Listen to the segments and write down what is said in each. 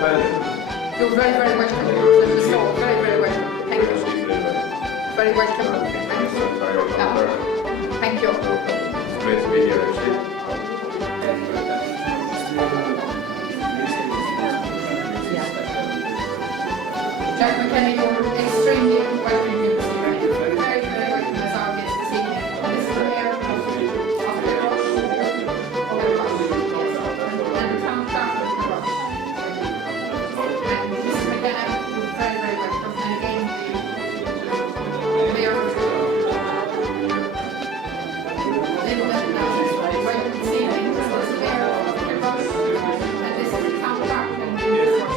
You're very, very welcome. Very, very welcome. Thank you. Very welcome. Thank you. It's great to be here, actually. Jack McKenna, you're extremely welcome here this evening. Very, very welcome as our guest this evening. And this is the mayor of the Rush. And the town clerk of the Rush. And Mrs. McKenna, you're very, very welcome. And again, the mayor of the welcome this evening. This is the mayor of the Rush. And this is the town clerk and the Rush.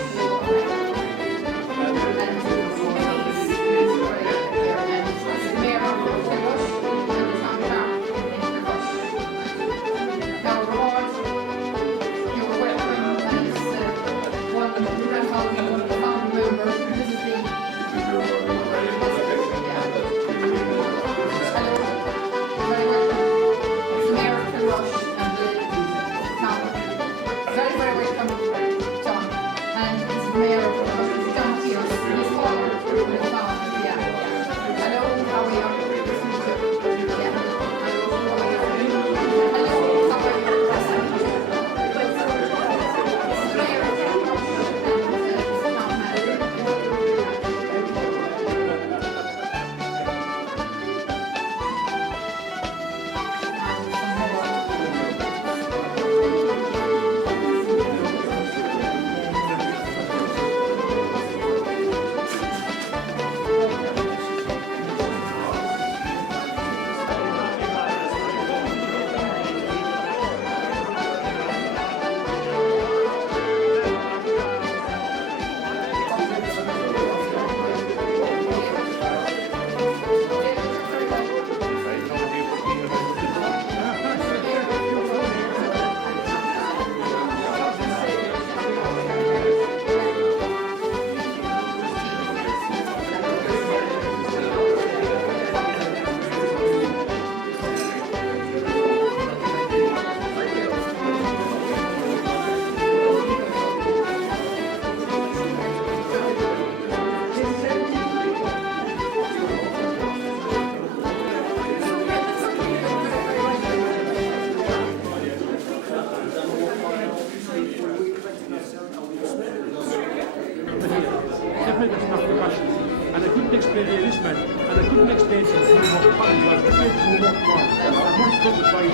Very, very welcome, John. And it's the mayor of John Pierce. He's father of the town. Yeah. Hello, how are you? Yeah. Hello, how are you? It's the mayor of John and the town manager. And I couldn't explain to this man, and I couldn't explain to him what patterns was, what was. I must go to fight.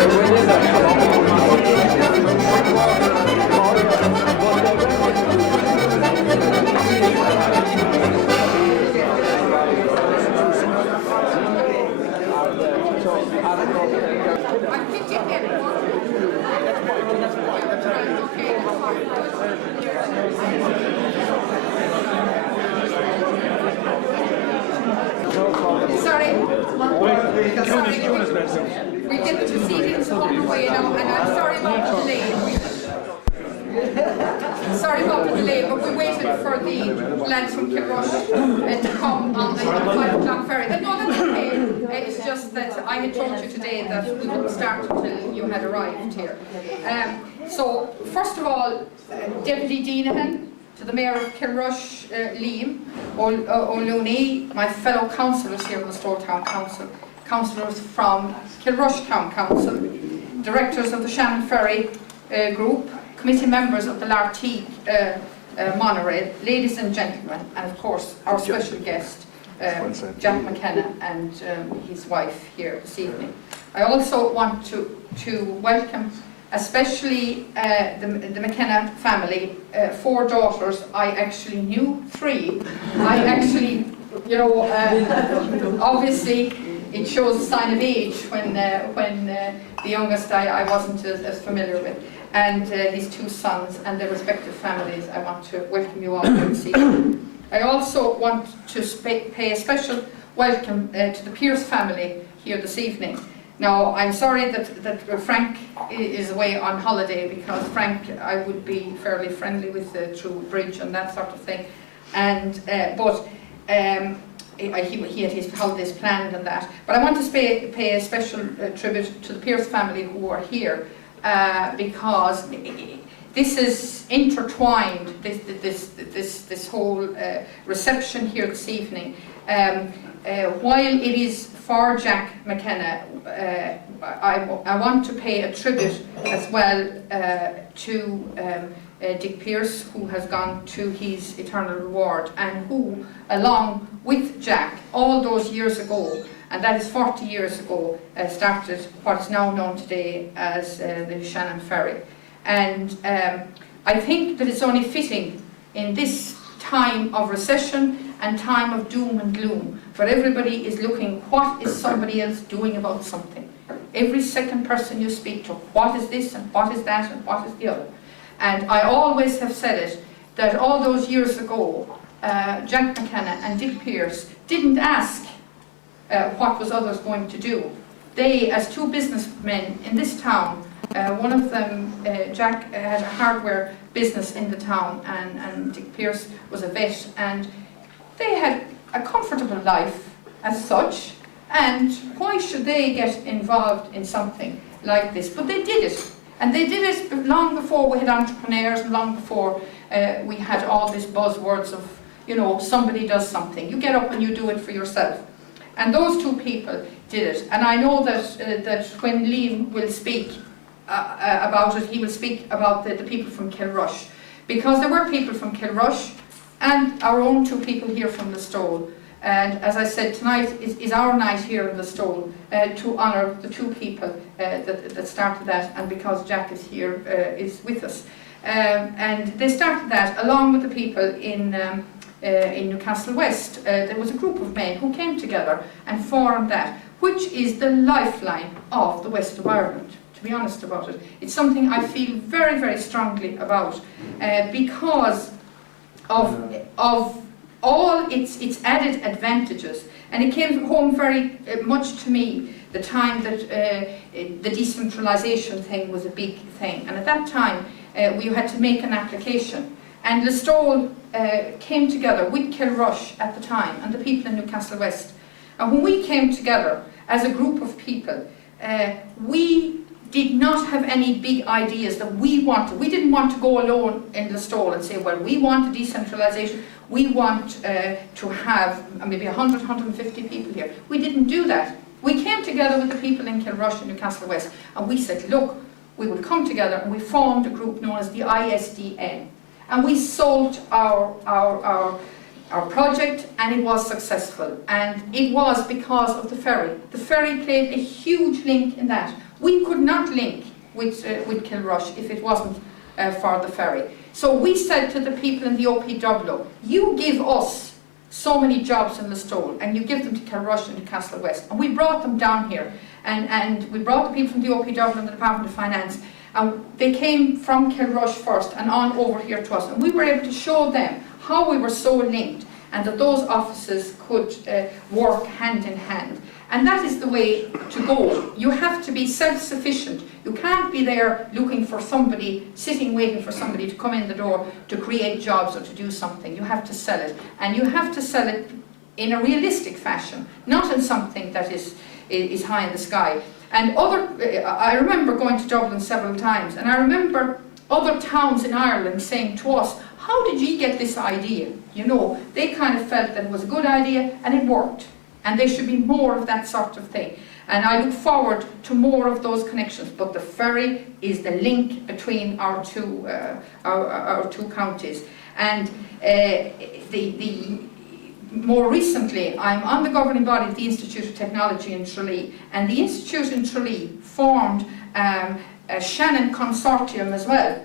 Sorry. We get the proceedings underway now, and I'm sorry about the delay. Sorry about the delay, but we waited for the lads from Kilrush to come on the 5 o'clock ferry. But no, that's okay. It's just that I had told you today that we wouldn't start until you had arrived here. So, first of all, Deputy Deanahan, to the Mayor of Kilrush, Liam O'Looney, my fellow councillors here in the Listowel Town Council, councillors from Kilrush Town Council, directors of the Shannon Ferry Group, committee members of the Lartigue Monorail, ladies and gentlemen, and of course our special guest, Jack McKenna and his wife here this evening. I also want to welcome especially the McKenna family, 4 daughters. I actually knew 3. I actually, you know, obviously it shows a sign of age when the youngest I wasn't as familiar with. And his 2 sons and their respective families, I want to welcome you all here this evening. I also want to pay a special welcome to the Pierce family here this evening. Now, I'm sorry that Frank is away on holiday, because Frank I would be fairly friendly with through bridge and that sort of thing, and he had his holidays planned and that. But I want to pay a special tribute to the Pierce family who are here, because this is intertwined. This whole reception here this evening. While it is for Jack McKenna, I want to pay a tribute as well to Dick Pierce, who has gone to his eternal reward, and who, along with Jack, all those years ago, and that is 40 years ago, started what is now known today as the Shannon Ferry. And I think that it's only fitting in this time of recession and time of doom and gloom, where everybody is looking, what is somebody else doing about something? Every second person you speak to, what is this and what is that and what is the other? And I always have said it, that all those years ago, Jack McKenna and Dick Pierce didn't ask what was others going to do. They, as 2 businessmen in this town, one of them, Jack, had a hardware business in the town, and Dick Pierce was a vet, and they had a comfortable life as such, and why should they get involved in something like this? But they did it, and they did it long before we had entrepreneurs, and long before we had all these buzzwords of, you know, somebody does something. You get up and you do it for yourself. And those 2 people did it. And I know that when Liam will speak about it, he will speak about the people from Kilrush, because there were people from Kilrush and our own 2 people here from Listowel. And as I said, tonight is our night here in Listowel to honour the 2 people that started that, and because Jack is here, is with us. And they started that along with the people in Newcastle West. There was a group of men who came together and formed that, which is the lifeline of the West of Ireland, to be honest about it. It's something I feel very, very strongly about, because of all its added advantages. And it came home very much to me the time that the decentralisation thing was a big thing. And at that time, we had to make an application. And Listowel came together with Kilrush at the time, and the people in Newcastle West. And when we came together as a group of people, we did not have any big ideas that we wanted. We didn't want to go alone in Listowel and say, well, we want a decentralisation, we want to have maybe 100, 150 people here. We didn't do that. We came together with the people in Kilrush and Newcastle West, and we said, look, we will come together, and we formed a group known as the ISDN. And we sold our project, and it was successful. And it was because of the ferry. The ferry played a huge link in that. We could not link with Kilrush if it wasn't for the ferry. So we said to the people in the OPW, you give us so many jobs in Listowel and you give them to Kilrush and to Castle West. And we brought them down here, and we brought the people from the OPW and the Department of Finance, and they came from Kilrush first and on over here to us, and we were able to show them how we were so linked and that those offices could work hand in hand. And that is the way to go. You have to be self-sufficient. You can't be there looking for somebody, sitting waiting for somebody to come in the door to create jobs or to do something. You have to sell it. And you have to sell it in a realistic fashion, not in something that is high in the sky. And I remember going to Dublin several times, and I remember other towns in Ireland saying to us, how did you get this idea? You know, they kind of felt that it was a good idea and it worked. And there should be more of that sort of thing. And I look forward to more of those connections. But the ferry is the link between our two counties. And more recently, I'm on the governing body of the Institute of Technology in Tralee. And the Institute in Tralee formed a Shannon Consortium as well,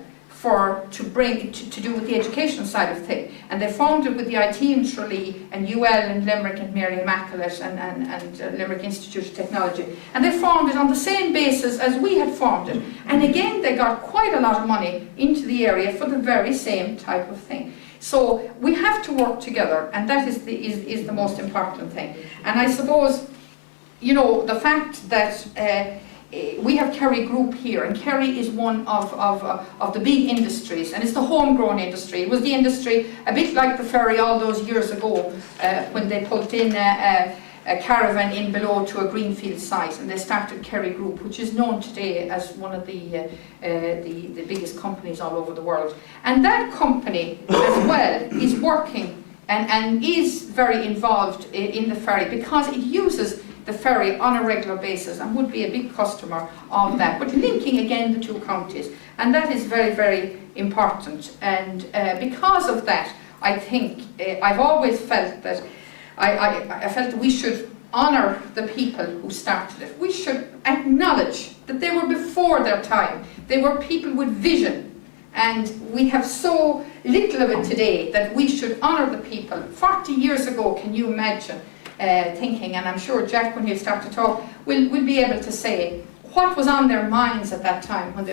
to do with the education side of things. And they formed it with the IT in Tralee and UL and Limerick and Mary Immaculate and Limerick Institute of Technology. And they formed it on the same basis as we had formed it. And again, they got quite a lot of money into the area for the very same type of thing. So we have to work together, and that is the most important thing. And I suppose, you know, the fact that we have Kerry Group here, and Kerry is one of the big industries, and it's the homegrown industry. It was the industry, a bit like the ferry all those years ago, when they put in a caravan in below to a greenfield site, and they started Kerry Group, which is known today as one of the biggest companies all over the world. And that company as well is working and is very involved in the ferry, because it uses the ferry on a regular basis and would be a big customer of that. But linking again the two counties, and that is very, very important. And because of that, I think I've always felt that I felt that we should honour the people who started it. We should acknowledge that they were before their time. They were people with vision. And we have so little of it today that we should honour the people. 40 years ago, can you imagine thinking, and I'm sure Jack, when he'll start to talk, will be able to say what was on their minds at that time when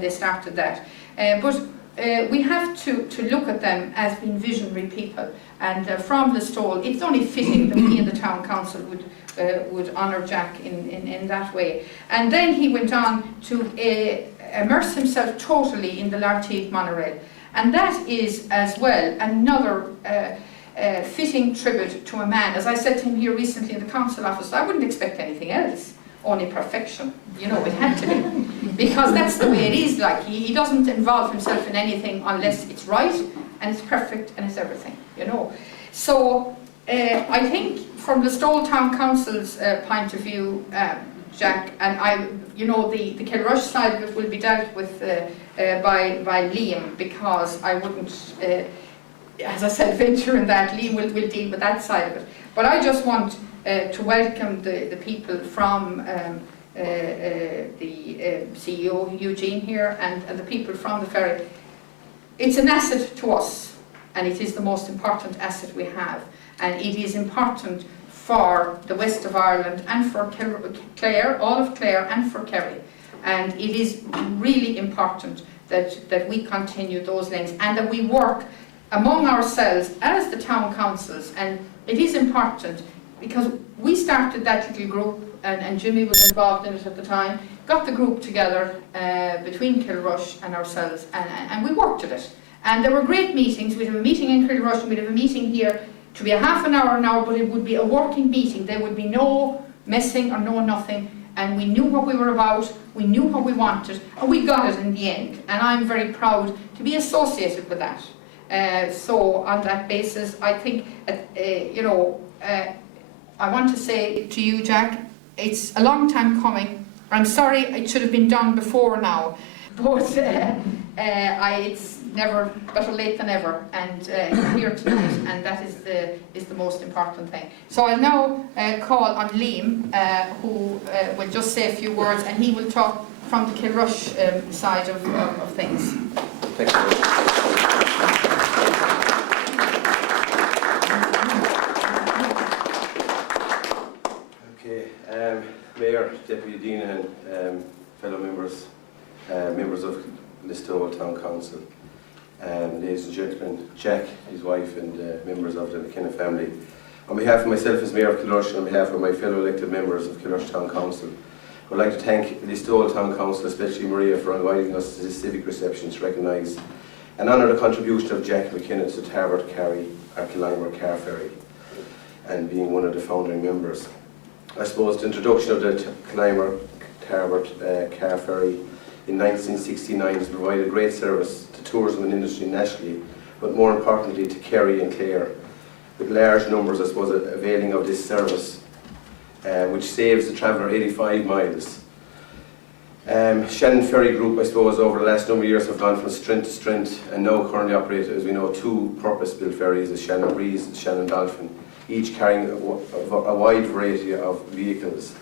they started that. But we have to look at them as being visionary people. And from Listowel, it's only fitting that we in the town council would honour Jack in that way. And then he went on to immerse himself totally in the Lartigue monorail. And that is as well another fitting tribute to a man. As I said to him here recently in the council office, I wouldn't expect anything else, only perfection. You know, it had to be. Because that's the way it is. Like, he doesn't involve himself in anything unless it's right and it's perfect and it's everything, you know. So I think from the Listowel Town Council's point of view, Jack, and you know, the Kilrush side of it will be dealt with by Liam, because I wouldn't, as I said, venture in that. Liam will deal with that side of it. But I just want to welcome the people from the CEO, Eugene, here, and the people from the ferry. It's an asset to us, and it is the most important asset we have. And it is important for the west of Ireland and for Clare, all of Clare, and for Kerry. And it is really important that we continue those links and that we work among ourselves as the town councils. And it is important because we started that little group, and Jimmy was involved in it at the time, got the group together between Kilrush and ourselves, and we worked at it. And there were great meetings. We'd have a meeting in Kilrush and we'd have a meeting here to be a half an hour, but it would be a working meeting. There would be no messing or no nothing, and we knew what we were about, we knew what we wanted, and we got it in the end. And I'm very proud to be associated with that. So on that basis, I think, you know, I want to say to you, Jack, it's a long time coming. I'm sorry it should have been done before now, but never, better late than ever, and here tonight, and that is the most important thing. So I'll now call on Liam, who will just say a few words, and he will talk from the Kilrush side of things. Thank you. Okay, Mayor, Deputy Dean, and fellow members, members of Listowel Town Council, ladies and gentlemen, Jack, his wife, and members of the McKenna family. On behalf of myself as Mayor of Kilrush, and on behalf of my fellow elected members of Kilrush Town Council, I would like to thank Listowel Town Council, especially Maria, for inviting us to this civic reception to recognise and honour the contribution of Jack McKenna to Tarbert, Kerry, our Killimor car ferry, and being one of the founding members. I suppose the introduction of the Killimor Tarbert car ferry in 1969 has provided great service to tourism and industry nationally, but more importantly to Kerry and Clare, with large numbers, I suppose, availing of this service, which saves the traveller 85 miles. Shannon Ferry Group, I suppose, over the last number of years have gone from strength to strength, and now currently operate, as we know, 2 purpose-built ferries, the Shannon Breeze and Shannon Dolphin, each carrying a wide variety of vehicles.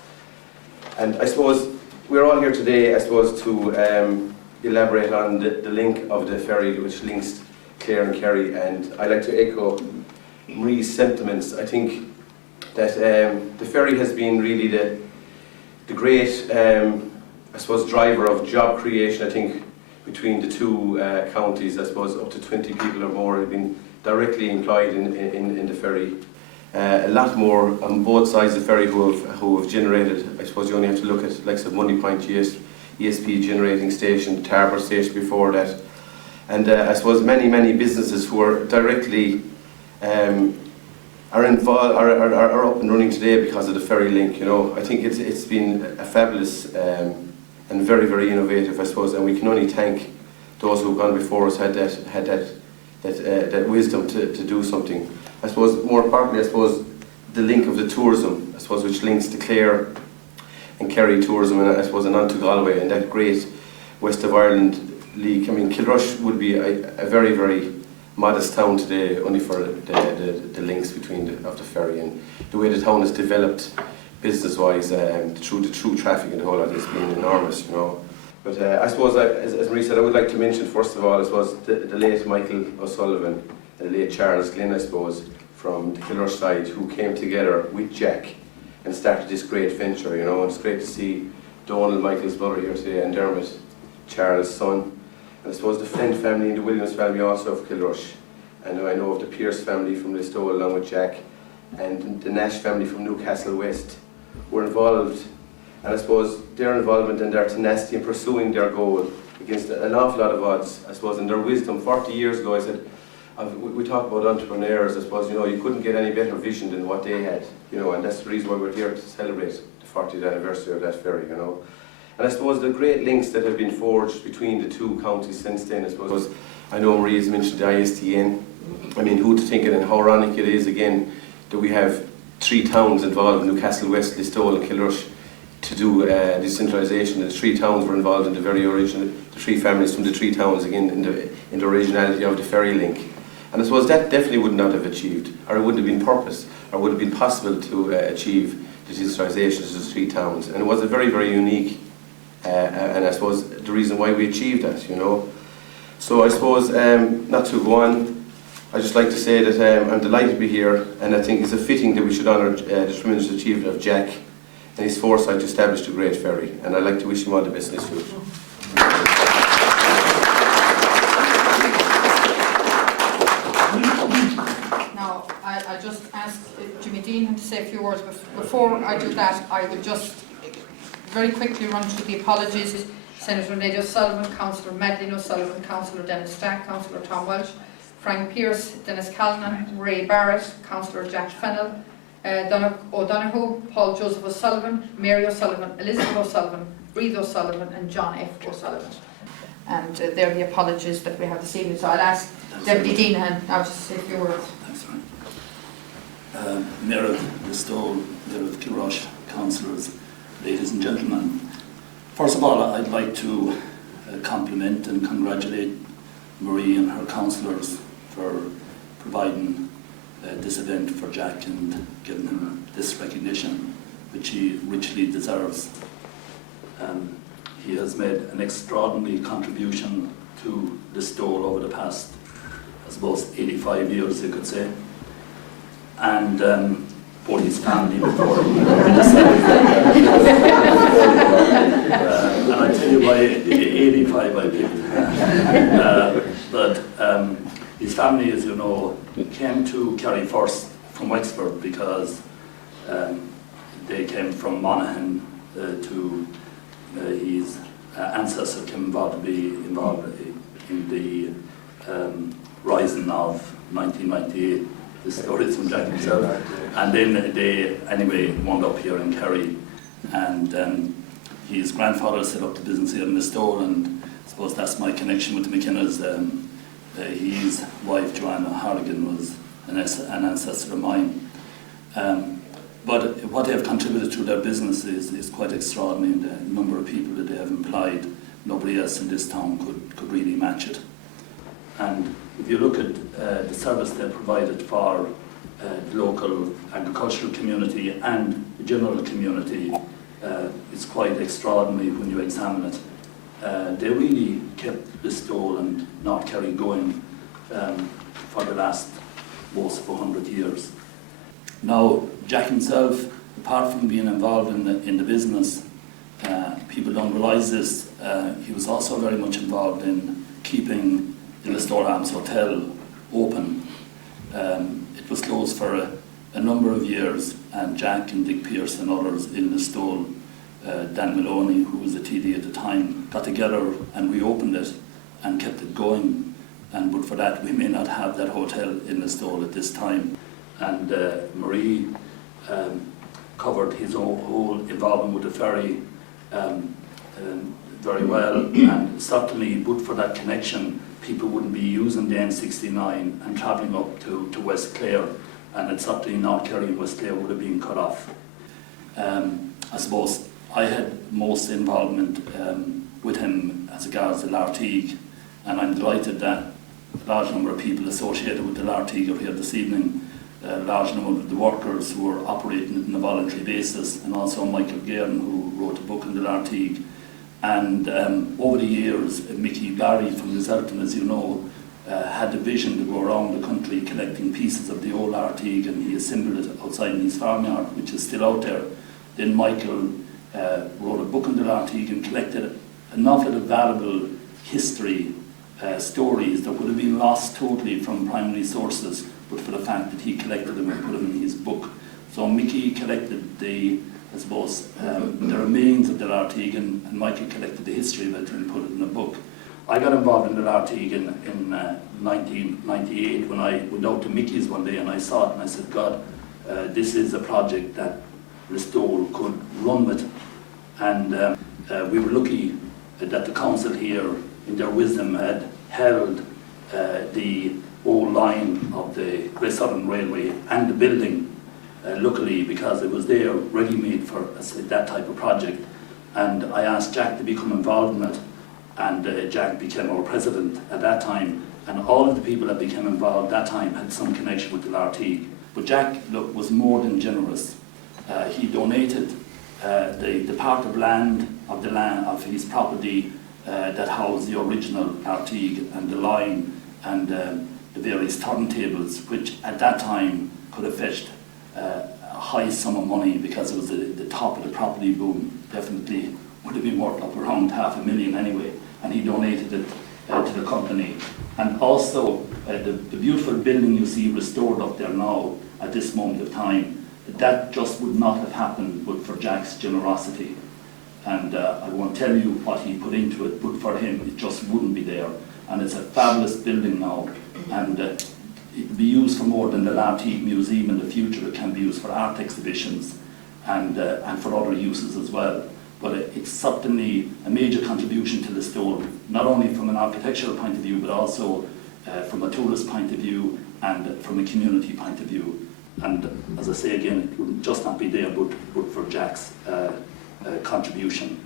And I suppose we're all here today, I suppose, to elaborate on the link of the ferry which links Clare and Kerry, and I'd like to echo Marie's sentiments. I think that the ferry has been really the great, I suppose, driver of job creation. I think between the 2 counties, I suppose up to 20 people or more have been directly employed in the ferry. A lot more on both sides of the ferry who have generated. I suppose you only have to look at likes of Money Point ESP generating station, the Tarbert station before that, and I suppose many businesses who are directly are involved, are up and running today because of the ferry link. You know, I think it's been a fabulous and very innovative, I suppose, and we can only thank those who've gone before us had that wisdom to do something. I suppose more importantly, I suppose the link of the tourism, I suppose, which links to Clare and Kerry tourism, and I suppose and on to Galway and that great West of Ireland league. I mean, Kilrush would be a very modest town today, only for the links between of the ferry and the way the town has developed business-wise through the true traffic and the whole lot has been enormous, you know. But I suppose, as Marie said, I would like to mention first of all, I suppose, the late Michael O'Sullivan and the late Charles Glynn, I suppose, from the Kilrush side, who came together with Jack and started this great venture, you know. And it's great to see Donald, Michael's brother, here today, and Dermot, Charles' son. And I suppose the Flint family and the Williams family also of Kilrush. And I know of the Pierce family from Listowel along with Jack, and the Nash family from Newcastle West were involved. And I suppose their involvement and their tenacity in pursuing their goal against an awful lot of odds, I suppose, and their wisdom. 40 years ago, I said, we talk about entrepreneurs, I suppose, you know, you couldn't get any better vision than what they had, you know, and that's the reason why we're here to celebrate the 40th anniversary of that ferry, you know. And I suppose the great links that have been forged between the 2 counties since then, I suppose, I know Marie has mentioned the ISTN. I mean, who to think it, and how ironic it is, again, that we have 3 towns involved, Newcastle West, Listowel and Kilrush, to do decentralisation. The 3 towns were involved in the very original, the 3 families from the 3 towns, again, in the originality of the ferry link. And I suppose that definitely would not have achieved, or it wouldn't have been purpose, or would have been possible to achieve the decentralisation of the 3 towns. And it was a very unique, and I suppose the reason why we achieved that, you know. So I suppose, not to go on, I'd just like to say that I'm delighted to be here, and I think it's a fitting that we should honour the tremendous achievement of Jack and his foresight to establish the great ferry. And I'd like to wish him all the best in his future. Now, I just ask Jimmy Dean to say a few words. Before I do that, I would just very quickly run through the apologies. Senator Nadia O'Sullivan, Councillor Madeleine O'Sullivan, Councillor Dennis Stack, Councillor Tom Welsh, Frank Pearce, Dennis Callanan, Ray Barrett, Councillor Jack Fennell, O'Donoghue, Paul Joseph O'Sullivan, Mary O'Sullivan, Elizabeth O'Sullivan, Reid O'Sullivan and John F. O'Sullivan. And they're the apologies that we have this evening. So I'll ask Deputy Dean now to say a few words. Thanks, Ryan. Mayor of Listowel, Mayor of Kilrush, councillors, ladies and gentlemen. First of all, I'd like to compliment and congratulate Marie and her councillors for providing this event for Jack and giving him this recognition, which he richly deserves. He has made an extraordinary contribution to the stall over the past, I suppose, 85 years, you could say. And both his family before he decided. And I tell you why 85 I picked. But his family, as you know, came to Kerry first from Wexford because they came from Monaghan to his ancestor came to be involved in the rising of 1998. The stories from Jack himself. And then they, anyway, wound up here in Kerry. And his grandfather set up the business here in the Stole, and I suppose that's my connection with the McKennas. His wife, Joanna Harrigan, was an ancestor of mine. But what they have contributed to their business is quite extraordinary, and the number of people that they have employed. Nobody else in this town could really match it. And if you look at the service they provided for the local agricultural community and the general community, it's quite extraordinary when you examine it. They really kept the Stole and North Kerry going for the last most of 100 years. Now, Jack himself, apart from being involved in the business, people don't realise this, he was also very much involved in keeping the Listowel Arms Hotel open. It was closed for a number of years, and Jack and Dick Pearce and others in Listowel, Dan Maloney, who was the TD at the time, got together and reopened it and kept it going. But for that, we may not have that hotel in Listowel at this time. And Marie covered his whole involvement with the ferry very well, and certainly, but for that connection, people wouldn't be using the N69 and travelling up to West Clare, and it's certainly North Kerry and West Clare would have been cut off. I suppose I had most involvement with him as regards the Lartigue, and I'm delighted that a large number of people associated with the Lartigue are here this evening. A large number of the workers who are operating on a voluntary basis, and also Michael Guerin, who wrote a book on the Lartigue. And over the years, Mickey Barry from the Zelton, as you know, had the vision to go around the country collecting pieces of the old Lartigue, and he assembled it outside in his farmyard, which is still out there. Then Michael wrote a book on the Lartigue and collected an awful lot of valuable history stories that would have been lost totally from primary sources, but for the fact that he collected them and put them in his book. So Mickey collected the remains of the Lartigue, and Michael collected the history of it and put it in a book. I got involved in the Lartigue in 1998 when I went out to Mickey's one day and I saw it and I said, God, this is a project that Listowel could run with. And we were lucky that the council here, in their wisdom, had held the old line of the Great Southern Railway and the building, luckily, because it was there ready-made for that type of project. And I asked Jack to become involved in it, and Jack became our president at that time, and all of the people that became involved at that time had some connection with the Lartigue. But Jack, look, was more than generous. He donated the part of land of his property that housed the original Lartigue and the line and the various turntables, which at that time could have fetched a high sum of money because it was the top of the property boom. Definitely would have been worth up around $500,000 anyway, and he donated it to the company. And also the beautiful building you see restored up there now at this moment of time, that just would not have happened but for Jack's generosity. And I won't tell you what he put into it, but for him it just wouldn't be there. And it's a fabulous building now, and it will be used for more than the Lartigue Museum in the future. It can be used for art exhibitions and for other uses as well. But it's certainly a major contribution to Listowel, not only from an architectural point of view, but also from a tourist point of view and from a community point of view. And as I say again, it would just not be there but for Jack's contribution.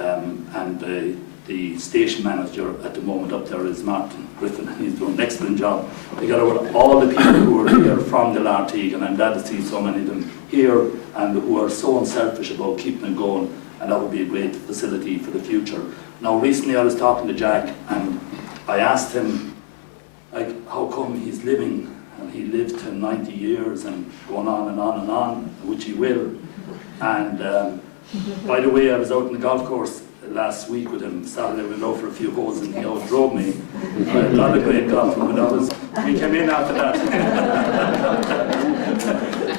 and the station manager at the moment up there is Martin Griffin, and he's doing an excellent job together with all the people who are here from the Lartigue, and I'm glad to see so many of them here and who are so unselfish about keeping it going, and that would be a great facility for the future. Now recently I was talking to Jack and I asked him, like, how come he's living, and he lived to 90 years and going on and on and on, which he will. And by the way, I was out on the golf course last week with him. Saturday we went out for a few holes and he outdrove me. I had a lot of great golfing, but we came in after that.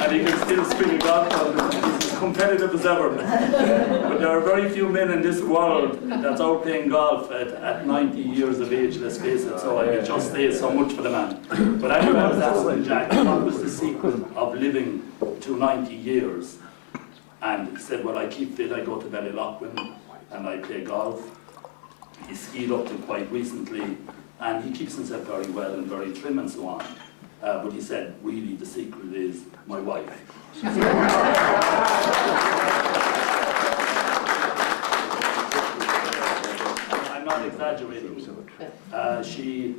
And he can still swing a golf ball. He's as competitive as ever. But there are very few men in this world that's out playing golf at 90 years of age, let's face it. So I can just say so much for the man. But anyway, I was asking Jack, what was the secret of living to 90 years? And he said, well, I keep fit, I go to Ballylockwin and I play golf. He skied up to quite recently, and he keeps himself very well and very trim and so on. But he said, really, the secret is my wife. I'm not exaggerating. She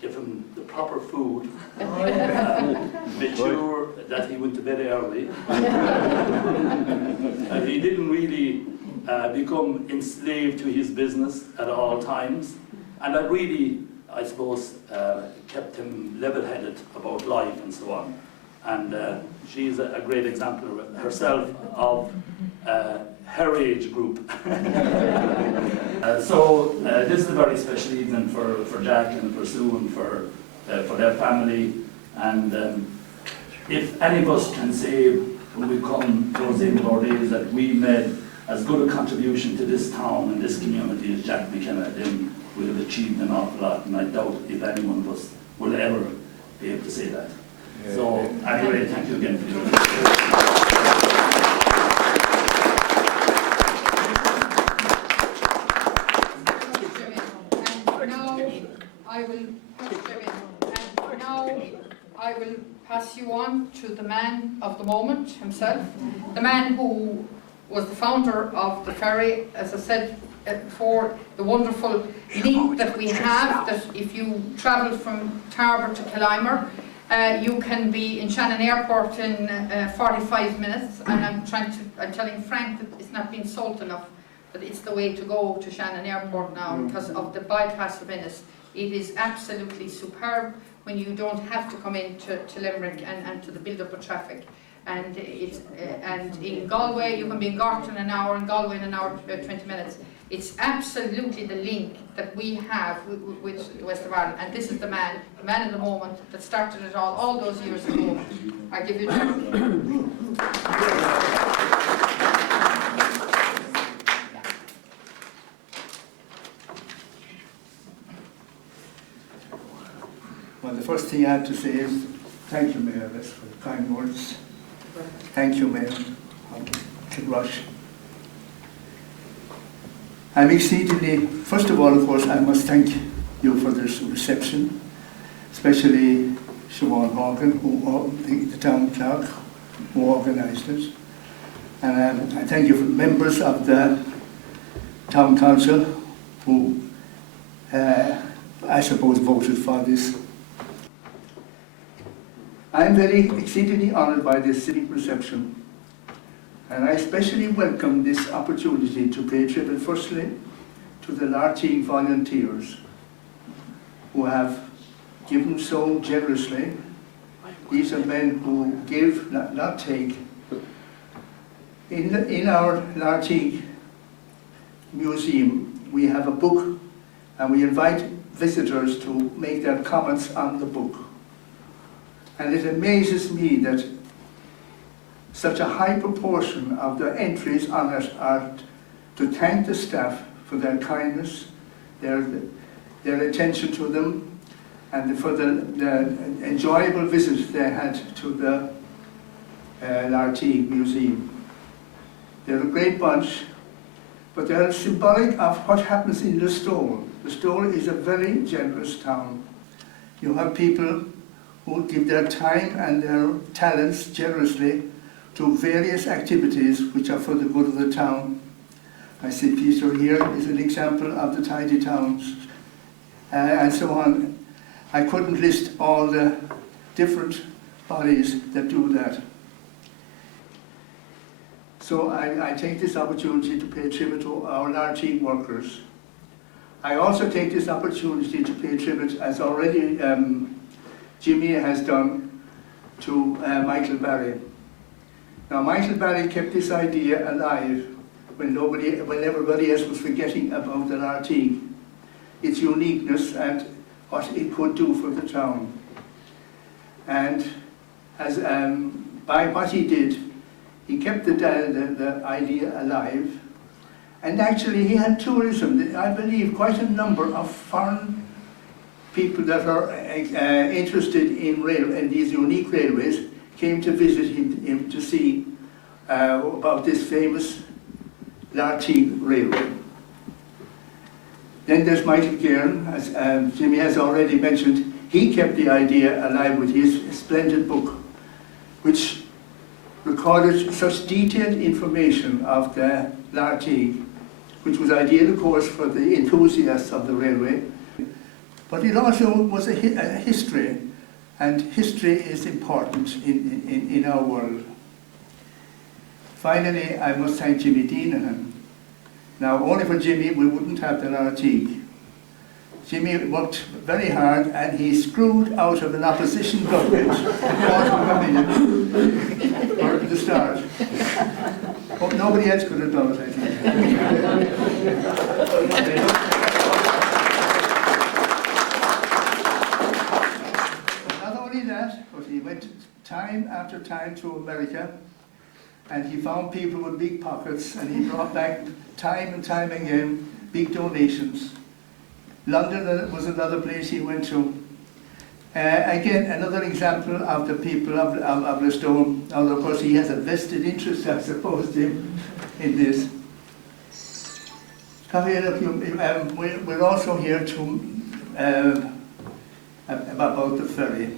gave him the proper food, made sure that he went to bed early, and he didn't really become enslaved to his business at all times, and that really, I suppose, kept him level-headed about life and so on. And she's a great example herself of her age group. So this is a very special evening for Jack and for Sue and for their family. And if any of us can say when we come towards the end of our days that we made as good a contribution to this town and this community as Jack McKenna, then we'll have achieved an awful lot. And I doubt if any one of us will ever be able to say that. So anyway, thank you again for your I will pass you on to the man of the moment himself, the man who was the founder of the ferry, as I said before, the wonderful link that we have, that if you travel from Tarbert to Killimer, you can be in Shannon Airport in 45 minutes, and I'm telling Frank that it's not been sold enough, that it's the way to go to Shannon Airport now because of the bypass of Ennis. It is absolutely superb when you don't have to come into Limerick and to the build-up of traffic. And in Galway, you can be in Gorton in an hour, in Galway in an hour, 20 minutes. It's absolutely the link that we have with the West of Ireland. And this is the man in the moment that started it all those years ago. I give you Well, the first thing I have to say is thank you, Mayor, for the kind words. Thank you, Mayor. Rush. I'm exceedingly, first of all, of course, I must thank you for this reception, especially Siobhan Horgan, the town clerk, who organised it. And I thank you for the members of the town council who, I suppose, voted for this. I'm very exceedingly honoured by this civic reception, and I especially welcome this opportunity to pay tribute firstly to the Lartigue volunteers who have given so generously. These are men who give, not take. In our Lartigue museum, we have a book, and we invite visitors to make their comments on the book. And it amazes me that such a high proportion of the entries on it are to thank the staff for their kindness, their attention to them, and for the enjoyable visit they had to the Lartigue Museum. They're a great bunch, but they are symbolic of what happens in Listowel. Listowel is a very generous town. You have people who give their time and their talents generously to various activities which are for the good of the town. I see Peter here is an example of the tidy towns, and so on. I couldn't list all the different bodies that do that. So I take this opportunity to pay tribute to our LRT workers. I also take this opportunity to pay tribute, as already Jimmy has done, to Michael Barry. Now, Michael Barry kept this idea alive when everybody else was forgetting about the LRT, its uniqueness and what it could do for the town. And as by what he did, he kept the idea alive. And actually, he had tourism. I believe quite a number of foreign people that are interested in these unique railways came to visit him to see about this famous LRT railway. Then there's Michael Guerin, as Jimmy has already mentioned. He kept the idea alive with his splendid book, which recorded such detailed information of the LRT, which was ideal, of course, for the enthusiasts of the railway. But it also was a history, and history is important in our world. Finally, I must thank Jimmy Deenahan. Now, only for Jimmy, we wouldn't have the LRT. Jimmy worked very hard, and he screwed out of an opposition government $250,000 for the start. But nobody else could have done it, I think. Not only that, but he went time after time to America, and he found people with big pockets, and he brought back time and time again big donations. London was another place he went to. Again, another example of the people of Listowel. Although, of course, he has a vested interest, I suppose, in this. We're also here to about the ferry.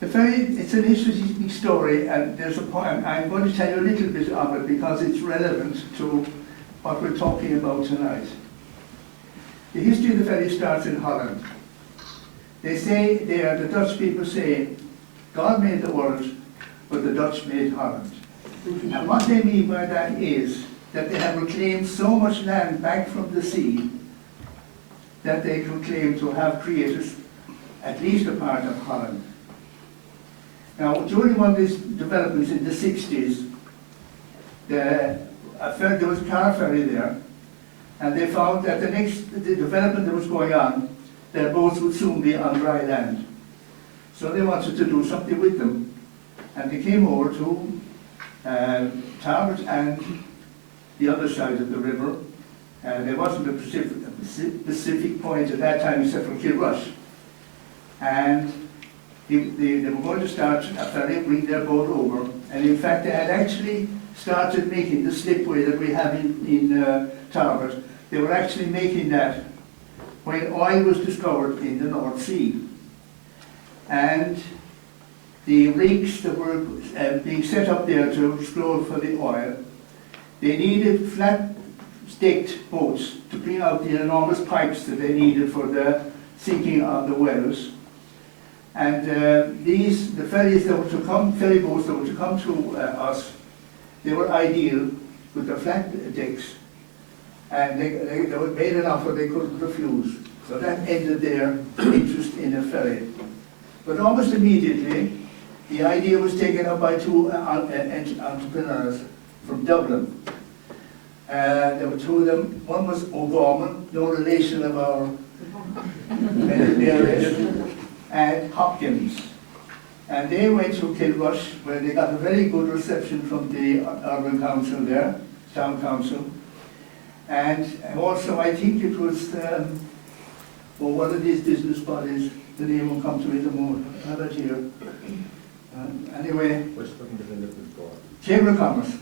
The ferry, it's an interesting story, and there's a point. I'm going to tell you a little bit of it because it's relevant to what we're talking about tonight. The history of the ferry starts in Holland. They say there, the Dutch people say, God made the world, but the Dutch made Holland. And what they mean by that is that they have reclaimed so much land back from the sea that they can claim to have created at least a part of Holland. Now, during one of these developments in the 60s, there was a car ferry there, and they found that the development that was going on, their boats would soon be on dry land. So they wanted to do something with them, and they came over to Tarbert and the other side of the river. There wasn't a specific point at that time except for Kilrush. And they were going to start a ferry, bring their boat over, and in fact they had actually started making the slipway that we have in Tarbert. They were actually making that when oil was discovered in the North Sea. And the rigs that were being set up there to explore for the oil, they needed flat-staked boats to bring out the enormous pipes that they needed for the sinking of the wells. And the ferries that were to come, ferry boats that were to come to us, they were ideal with the flat decks, and they were made an offer they couldn't refuse. So that ended their interest in a ferry. But almost immediately, the idea was taken up by two entrepreneurs from Dublin. There were two of them. One was O'Gorman, no relation of our narration, and Hopkins. And they went to Kilrush, where they got a very good reception from the urban council there, town council. And also, I think it was one of these business bodies, the name will come to me the moment. I have it here. Anyway, Chamber of Commerce.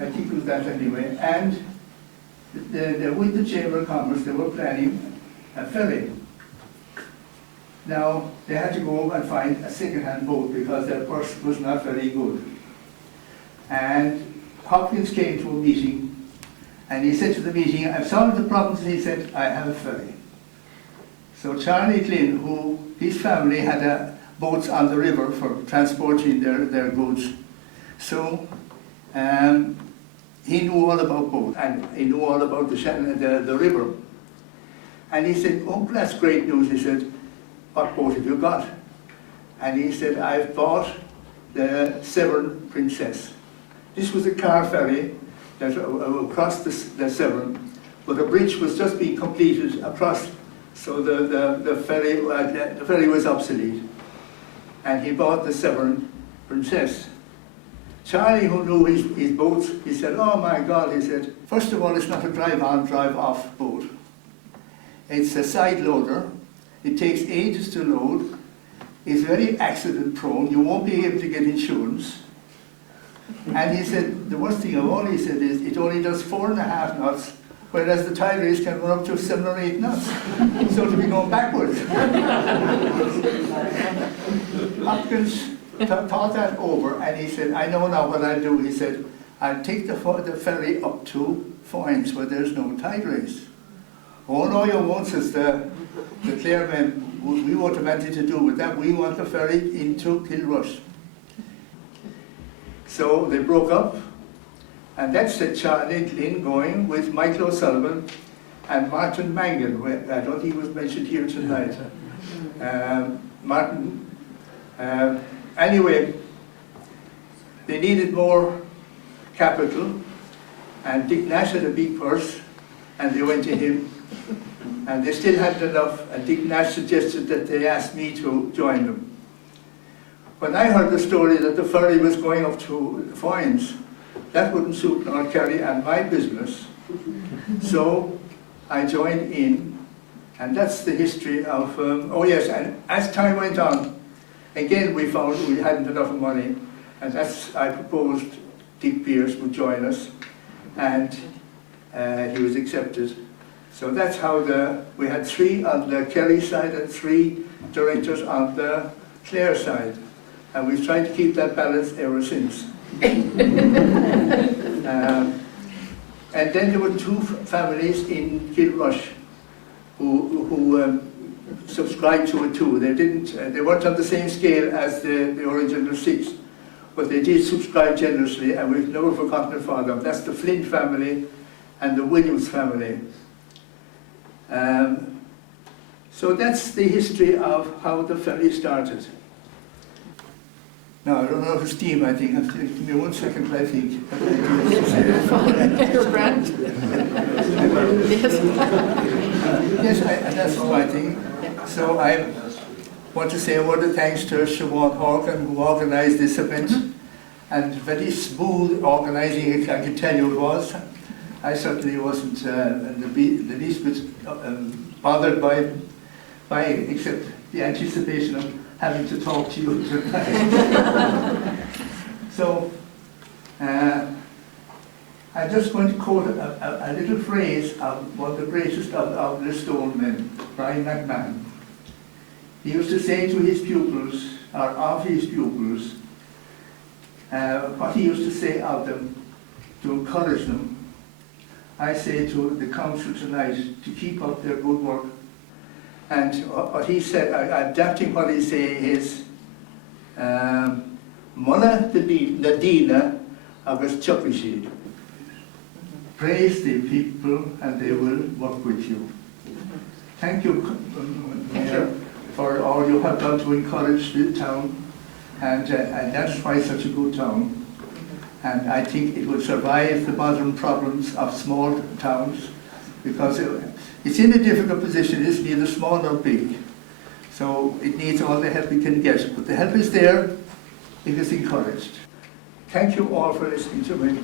I think it was that anyway. And with the Chamber of Commerce, they were planning a ferry. Now, they had to go and find a second-hand boat because their purse was not very good. And Hopkins came to a meeting And he said to the meeting, I've solved the problems, and he said, I have a ferry. So Charlie Glynn, who his family had boats on the river for transporting their goods, so he knew all about boats, and he knew all about the river. And he said, oh, that's great news. He said, what boat have you got? And he said, I've bought the Severn Princess. This was a car ferry that across the Severn, but the bridge was just being completed across, so the ferry was obsolete. And he bought the Severn Princess. Charlie, who knew his boats, he said, oh my God, he said, first of all, it's not a drive-on, drive-off boat. It's a side loader. It takes ages to load. It's very accident prone. You won't be able to get insurance. And he said, the worst thing of all, he said, is it only does 4.5 knots, whereas the tide race can run up to 7 or 8 knots. So to be going backwards. Hopkins thought that over, and he said, I know now what I'll do. He said, I'll take the ferry up to Foynes, where there's no tide race. Oh no, you won't, says the Claremen. We won't have anything to do with that. We want the ferry into Kilrush. So they broke up, and that set Charlie Glynn going with Michael O'Sullivan and Martin Mangan. I don't think he was mentioned here tonight. Anyway, they needed more capital, and Dick Nash had a big purse, and they went to him, and they still hadn't enough, and Dick Nash suggested that they ask me to join them. When I heard the story that the ferry was going up to Foynes, that wouldn't suit North Kerry and my business. So I joined in, and that's the history of, oh yes, and as time went on, again we found we hadn't enough money, and I proposed Dick Pearce would join us, and he was accepted. So that's how we had 3 on the Kerry side and 3 directors on the Clare side. And we've tried to keep that balance ever since. And then there were 2 families in Kilrush who subscribed to it too. They weren't on the same scale as the original 6, but they did subscribe generously, and we've never forgotten it for them. That's the Flint family and the Williams family. So that's the history of how the ferry started. Now, I don't know whose team, I think. Give me 1 second, I think. Yes, that's my thing. So I want to say a word of thanks to Siobhan Horgan, who organised this event, and very smooth organising it, I can tell you it was. I certainly wasn't the least bit bothered by except the anticipation of having to talk to you tonight. So, I'm just going to quote a little phrase of one of the greatest of the Stone men, Brian McMahon. He used to say to his pupils, or of his pupils, what he used to say of them, to encourage them. I say to the council tonight to keep up their good work. And what he said, adapting what he say is, Mulla the Dina agus Chuckisheed. Praise the people and they will work with you. Thank you, Mayor, for all you have done to encourage the town, and that's why it's such a good town. And I think it will survive the modern problems of small towns, because it's in a difficult position. It's neither small nor big. So it needs all the help it can get. But the help is there if it's encouraged. Thank you all for listening to me.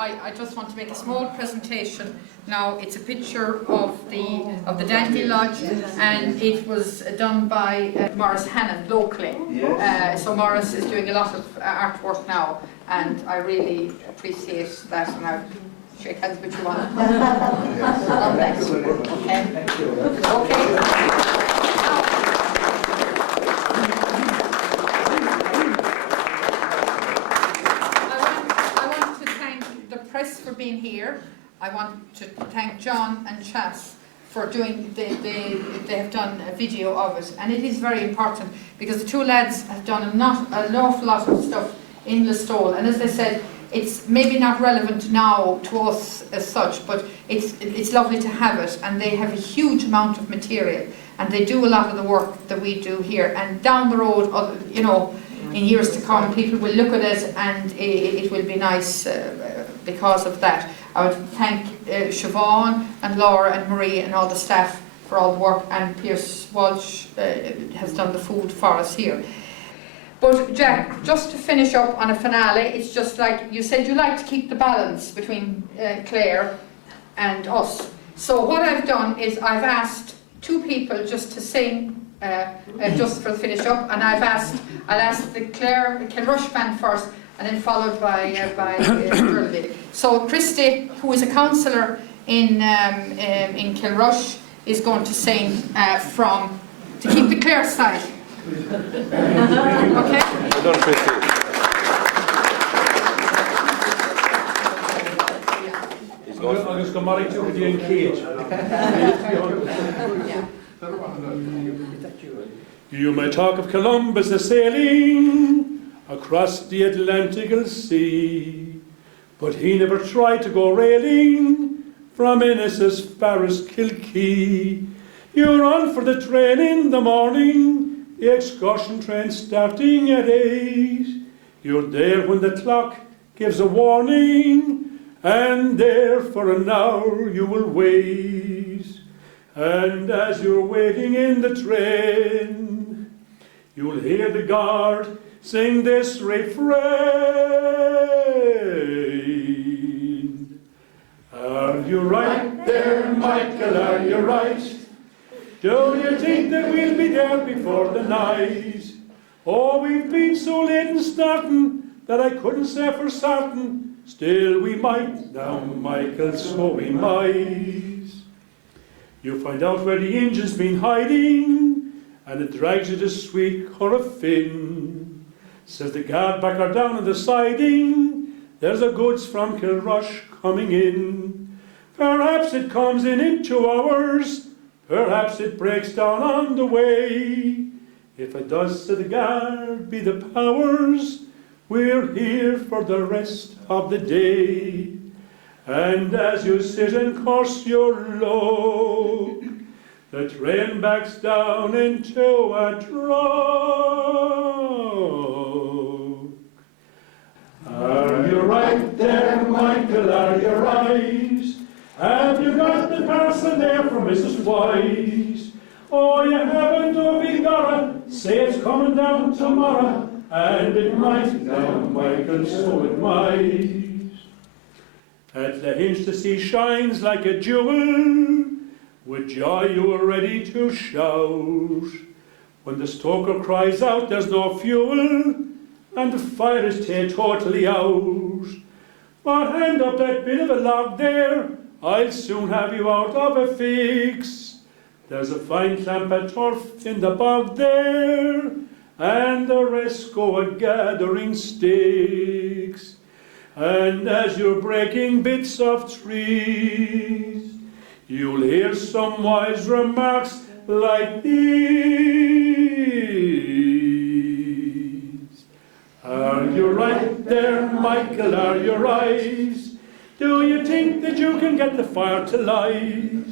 I just want to make a small presentation. Now, it's a picture of the Dandy Lodge, and it was done by Maurice Hannon locally. Yes. So Maurice is doing a lot of artwork now. and I really appreciate that, and I'll shake hands with you on that. Okay? Thank you. Okay. I want to thank the press for being here. I want to thank John and Chas for doing, they have done a video of it, and it is very important because the two lads have done an awful lot of stuff in Listowel, and as I said, it's maybe not relevant now to us as such, but it's lovely to have it, and they have a huge amount of material, and they do a lot of the work that we do here, and down the road, you know, in years to come, people will look at it, and it will be nice because of that. I would thank Siobhan and Laura and Marie and all the staff for all the work, and Pierce Walsh has done the food for us here. But Jack, just to finish up on a finale, it's just like you said, you like to keep the balance between Claire and us. So what I've done is I've asked two people just to sing just for the finish up, and I'll ask the Kilrush band first, and then followed by Derby. So Christy, who is a councillor in Kilrush, is going to sing to keep the Clare side. Okay? Well done, Christy. He's going I'm just going to marry to with you in cage. You may talk of Columbus a sailing across the Atlantic Sea, but he never tried to go railing from Ennis as far as Kilkee. You're on for the train in the morning, the excursion train starting at 8. You're there when the clock gives a warning, and there for an hour you will wait. And as you're waiting in the train, you'll hear the guard sing this refrain. Are you right there, Michael, are you right? Do you think that we'll be there before the night? Oh, we've been so late in starting that I couldn't say for certain. Still we might now, Michael, so we might. You find out where the engine's been hiding, and it drags you to Sweet Corofin. Says the guard back are down on the siding, there's a goods from Kilrush coming in. Perhaps it comes in 2 hours, perhaps it breaks down on the way. If it does, said the guard, be the powers, we're here for the rest of the day. And as you sit and curse your luck, the train backs down into a truck. Are you right there, Michael, are you right? Have you got the parcel there from Mrs. Wise? Oh, you haven't, oh, we got it, say it's coming down tomorrow, and it might now, Michael, so it might. At the hinge the sea shines like a jewel, with joy you are ready to shout. When the stoker cries out there's no fuel, and the fire is totally out. But hand up that bit of a log there, I'll soon have you out of a fix. There's a fine clamp of turf in the bog there, and the rest go a-gathering sticks. And as you're breaking bits of trees, you'll hear some wise remarks like these. Are you right there, Michael, are you right? Do you think that you can get the fire to light?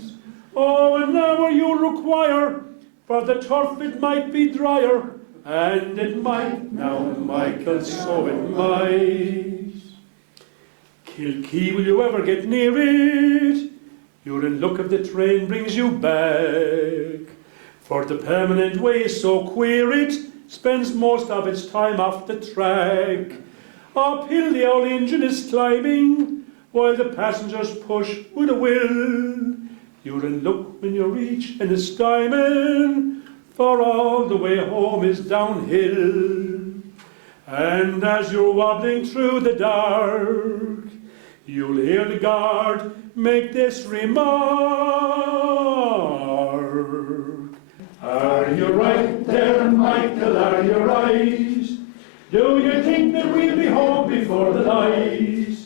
Oh, an hour you'll require, for the turf it might be drier, and it might now, Michael, so it might. Kilkee, will you ever get near it? You're in luck if the train brings you back, for the permanent way is so queer it spends most of its time off the track. Uphill the old engine is climbing, while the passengers push with a will. You're in luck when you reach Ennistimon, for all the way home is downhill. And as you're wobbling through the dark, you'll hear the guard make this remark. Are you right there, Michael, are you right? Do you think that we'll be home before the light?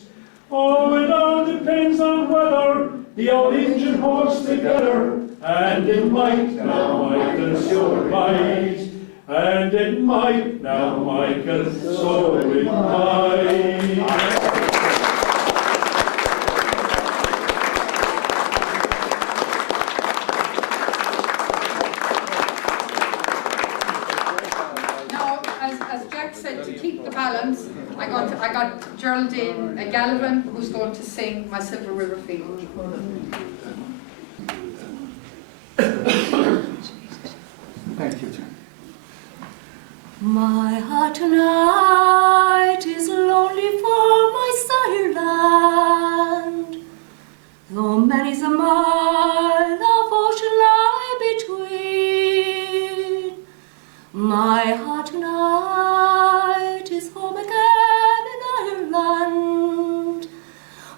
Oh, it all depends on whether the old engine holds together, and it might now, Michael, so it might. And it might now, Michael, so it might. Now, as Jack said, to keep the balance, I got Geraldine Galvin, who's going to sing My Silver River Field. Thank you, John. My heart tonight is lonely for my sire land, though many's a mile of ocean lie between. My heart tonight is home again in Ireland,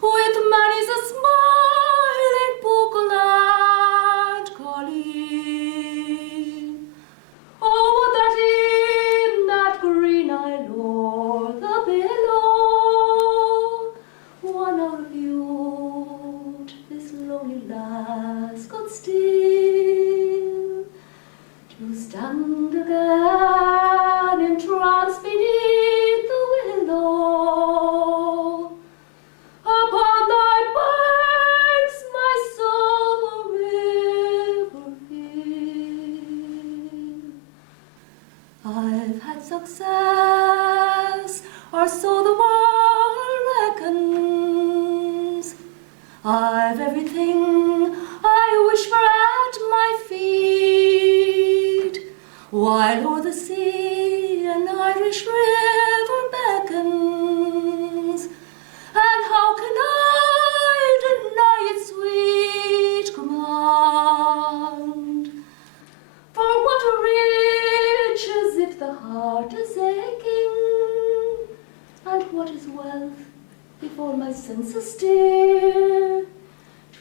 with many's a smiling Buccal and Colleen. Oh, that in that green isle o'er the billow, one hour viewed this lonely lass could steal, to stand again in trance beneath the willow. Upon thy banks, my silver river field. I've had success, or so the world reckons. I've everything I wish for at my feet, while o'er the sea an Irish river beckons. And how can I deny its sweet command? For what are riches if the heart is aching? And what is wealth if all my senses steer?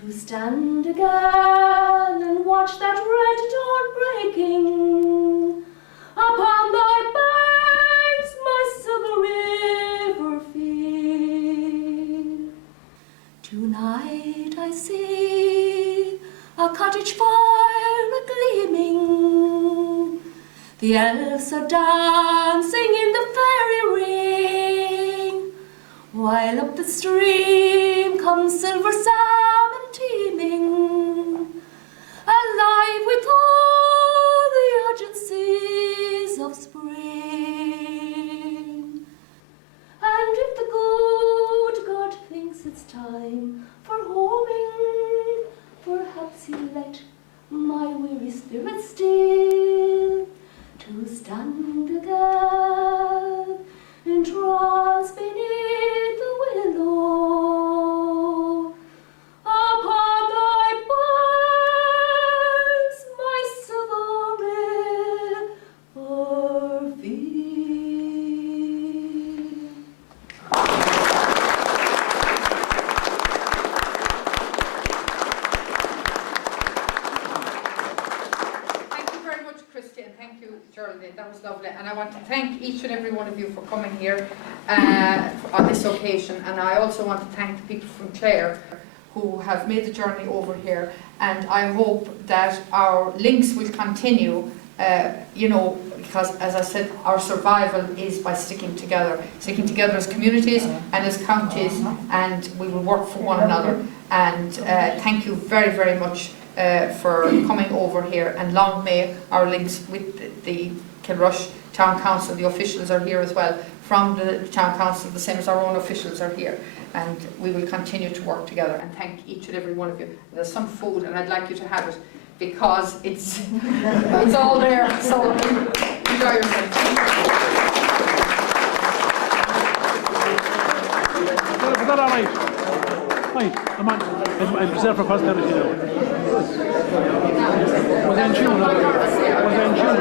To stand again and watch that red dawn breaking upon thy banks, my silver river field. Tonight I see a cottage fire a-gleaming. The elves are dancing in the fairy ring, while up the stream comes silver salmon teeming, alive with all the urgencies of spring. And if the good God thinks it's time for homing, perhaps he'll let my weary spirit still, to stand again in trance beneath the willow. Upon thy banks, my silver river field. Thank you very much, Christy, and thank you, Geraldine. That was lovely. And I want to thank each and every one of you for coming here on this occasion. And I also want to thank the people from Clare who have made the journey over here. And I hope that our links will continue, because as I said, our survival is by sticking together as communities and as counties, and we will work for one another. And thank you very, very much for coming over here, and long may our links with the Kilrush Town Council. The officials are here as well from the Town Council, the same as our own officials are here, and we will continue to work together. And thank each and every one of you. There's some food and I'd like you to have it because it's it's all there, so enjoy yourself. Is that all right? Hi, I'm reserved for positivity now. Was I in tune? Was I in tune?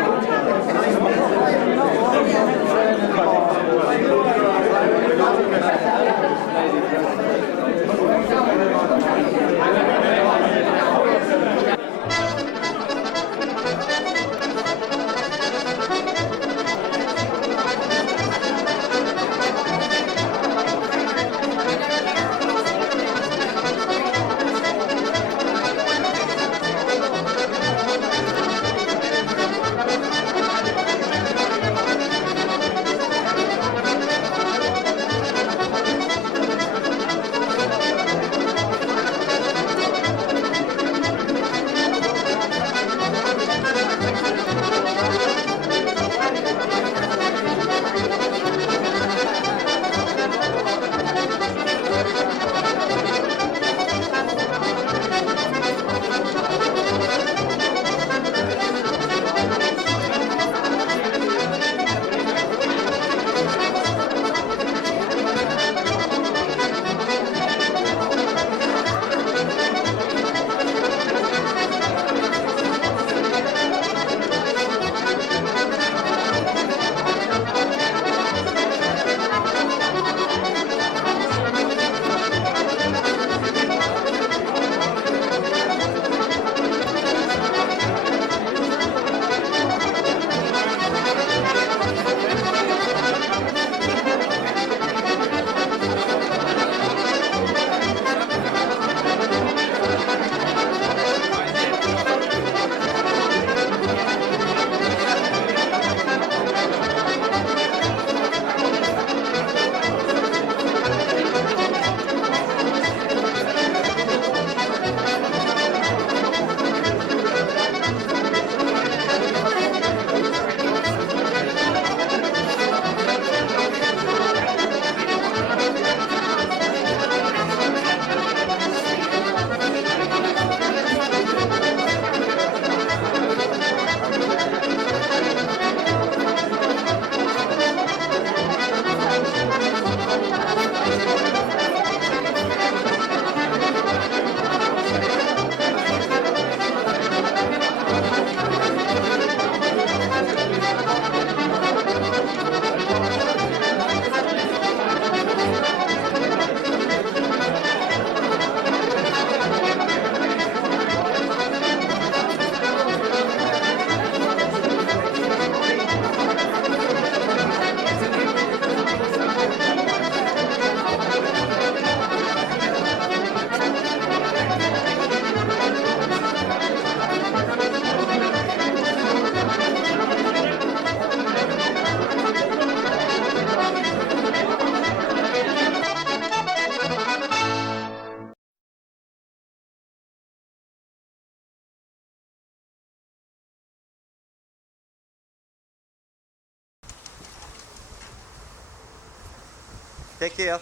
Take care.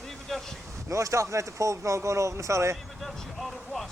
Arrivederci. No stopping at the pub, no going over the ferry. Arrivederci, au revoir.